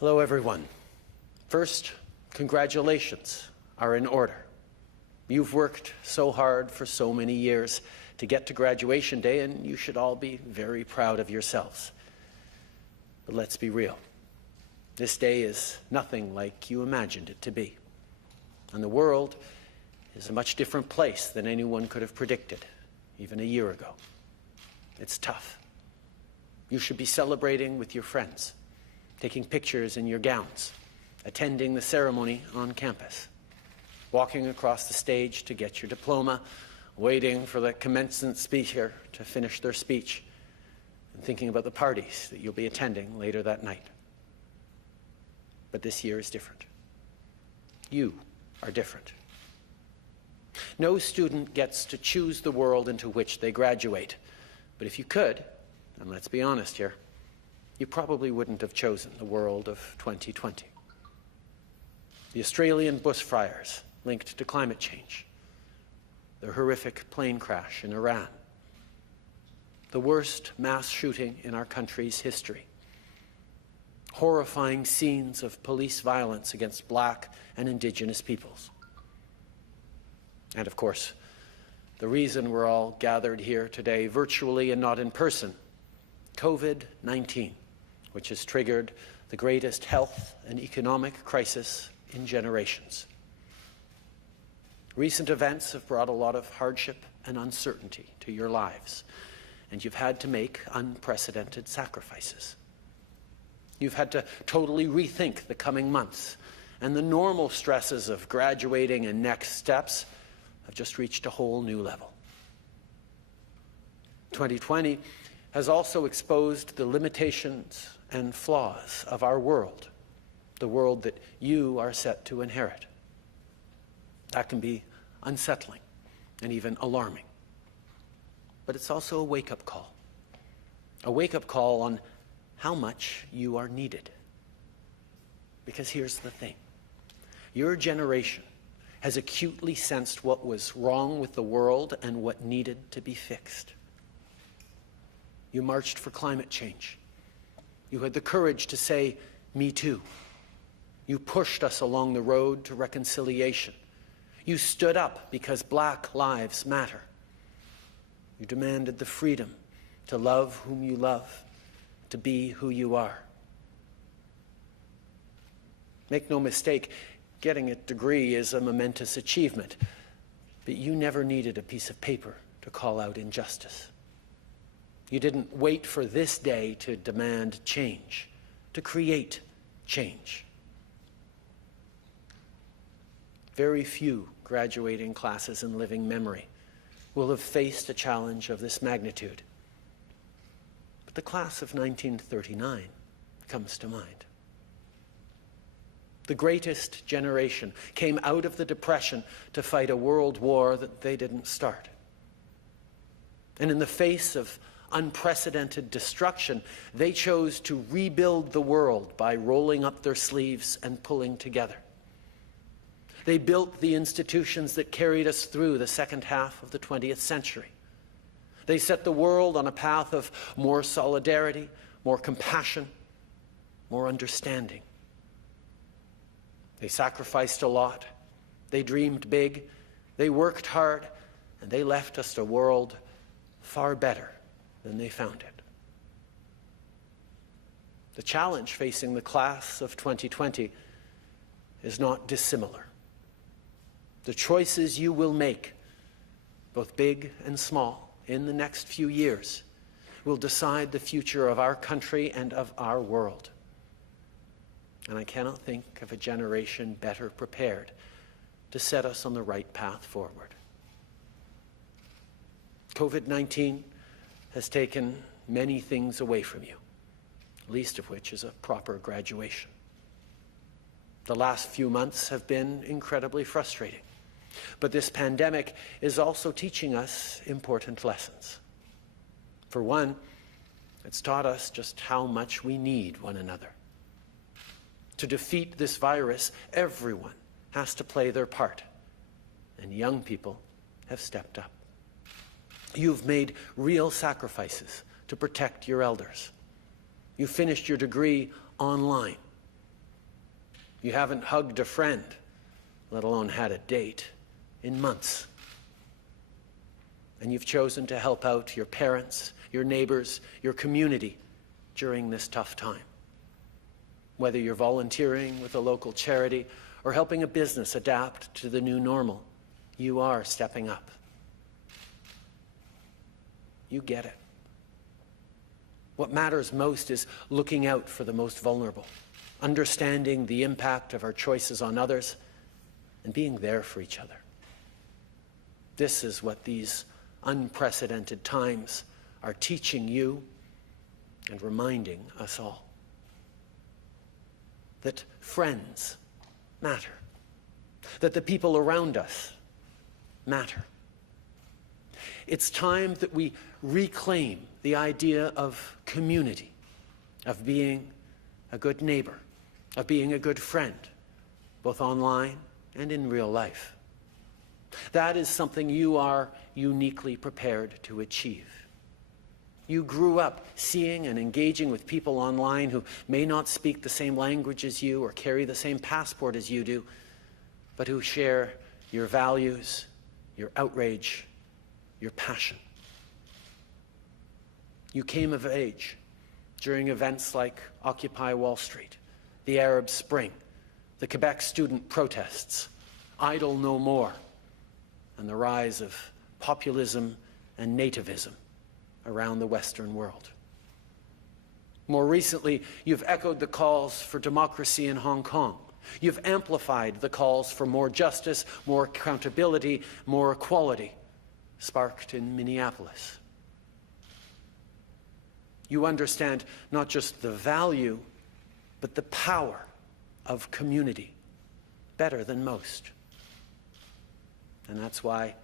Hello, everyone. First, congratulations are in order. You've worked so hard for so many years to get to graduation day, and you should all be very proud of yourselves. But let's be real. This day is nothing like you imagined it to be. And the world is a much different place than anyone could have predicted, even a year ago. It's tough. You should be celebrating with your friends, taking pictures in your gowns, attending the ceremony on campus, walking across the stage to get your diploma, waiting for the commencement speaker to finish their speech, and thinking about the parties that you'll be attending later that night. But this year is different. You are different. No student gets to choose the world into which they graduate. But if you could, and let's be honest here, you probably wouldn't have chosen the world of 2020. The Australian bushfires linked to climate change, the horrific plane crash in Iran, the worst mass shooting in our country's history, horrifying scenes of police violence against Black and Indigenous peoples. And of course, the reason we're all gathered here today virtually and not in person, COVID-19, which has triggered the greatest health and economic crisis in generations. Recent events have brought a lot of hardship and uncertainty to your lives, and you've had to make unprecedented sacrifices. You've had to totally rethink the coming months, and the normal stresses of graduating and next steps have just reached a whole new level. 2020 has also exposed the limitations and flaws of our world, the world that you are set to inherit. That can be unsettling and even alarming. But it's also a wake-up call on how much you are needed. Because here's the thing. Your generation has acutely sensed what was wrong with the world and what needed to be fixed. You marched for climate change. You had the courage to say, "Me too." You pushed us along the road to reconciliation. You stood up because Black lives matter. You demanded the freedom to love whom you love, to be who you are. Make no mistake, getting a degree is a momentous achievement, but you never needed a piece of paper to call out injustice. You didn't wait for this day to demand change, to create change. Very few graduating classes in living memory will have faced a challenge of this magnitude. But the class of 1939 comes to mind. The greatest generation came out of the Depression to fight a world war that they didn't start. And in the face of unprecedented destruction, they chose to rebuild the world by rolling up their sleeves and pulling together. They built the institutions that carried us through the second half of the 20th century. They set the world on a path of more solidarity, more compassion, more understanding. They sacrificed a lot. They dreamed big. They worked hard, and they left us a world far better than they found it. The challenge facing the class of 2020 is not dissimilar. The choices you will make, both big and small, in the next few years, will decide the future of our country and of our world. And I cannot think of a generation better prepared to set us on the right path forward. COVID-19 has taken many things away from you, least of which is a proper graduation. The last few months have been incredibly frustrating, but this pandemic is also teaching us important lessons. For one, it's taught us just how much we need one another. To defeat this virus, everyone has to play their part, and young people have stepped up. You've made real sacrifices to protect your elders. You finished your degree online. You haven't hugged a friend, let alone had a date, in months. And you've chosen to help out your parents, your neighbors, your community during this tough time. Whether you're volunteering with a local charity or helping a business adapt to the new normal, you are stepping up. You get it. What matters most is looking out for the most vulnerable, understanding the impact of our choices on others, and being there for each other. This is what these unprecedented times are teaching you and reminding us all. That friends matter. That the people around us matter. It's time that we reclaim the idea of community, of being a good neighbor, of being a good friend, both online and in real life. That is something you are uniquely prepared to achieve. You grew up seeing and engaging with people online who may not speak the same language as you or carry the same passport as you do, but who share your values, your outrage, your passion. You came of age during events like Occupy Wall Street, the Arab Spring, the Quebec student protests, Idle No More, and the rise of populism and nativism around the Western world. More recently, you've echoed the calls for democracy in Hong Kong. You've amplified the calls for more justice, more accountability, more equality, sparked in Minneapolis. You understand not just the value, but the power of community better than most. And that's why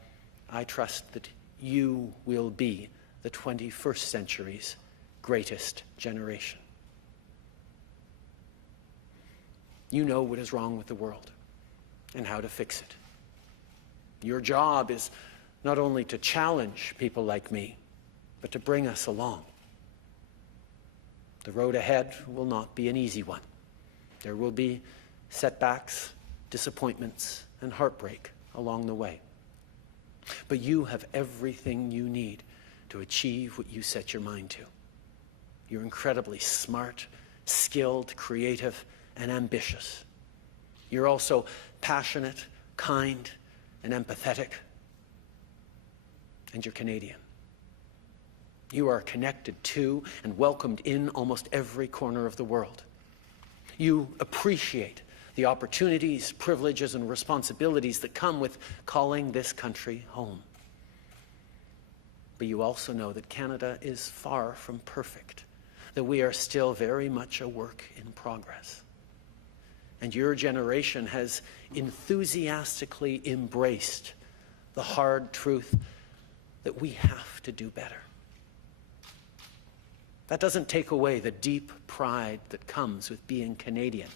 I trust that you will be the 21st century's greatest generation. You know what is wrong with the world and how to fix it. Your job is not only to challenge people like me, but to bring us along. The road ahead will not be an easy one. There will be setbacks, disappointments, and heartbreak along the way. But you have everything you need to achieve what you set your mind to. You're incredibly smart, skilled, creative, and ambitious. You're also passionate, kind, and empathetic. And you're Canadian. You are connected to and welcomed in almost every corner of the world. You appreciate the opportunities, privileges, and responsibilities that come with calling this country home. But you also know that Canada is far from perfect, that we are still very much a work in progress. And your generation has enthusiastically embraced the hard truth that we have to do better. That doesn't take away the deep pride that comes with being Canadian.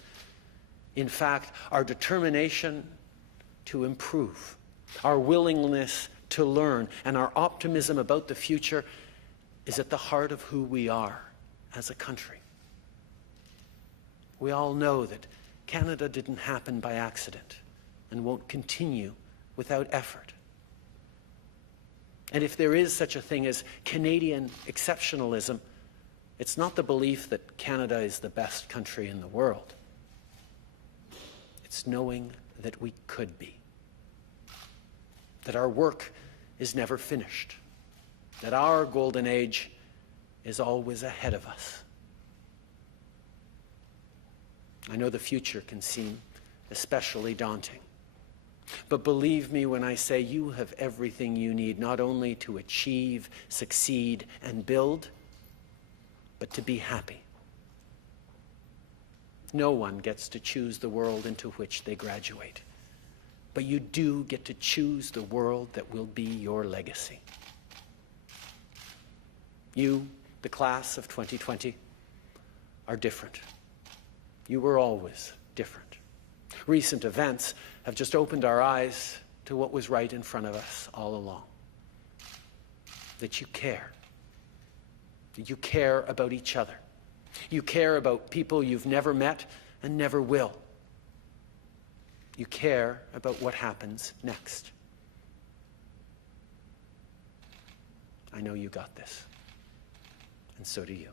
In fact, our determination to improve, our willingness to learn, and our optimism about the future is at the heart of who we are as a country. We all know that Canada didn't happen by accident and won't continue without effort. And if there is such a thing as Canadian exceptionalism, it's not the belief that Canada is the best country in the world. It's knowing that we could be. That our work is never finished. That our golden age is always ahead of us. I know the future can seem especially daunting. But believe me when I say you have everything you need, not only to achieve, succeed, and build, but to be happy. No one gets to choose the world into which they graduate. But you do get to choose the world that will be your legacy. You, the class of 2020, are different. You were always different. Recent events have just opened our eyes to what was right in front of us all along. That you care. That you care about each other. You care about people you've never met and never will. You care about what happens next. I know you got this, and so do you.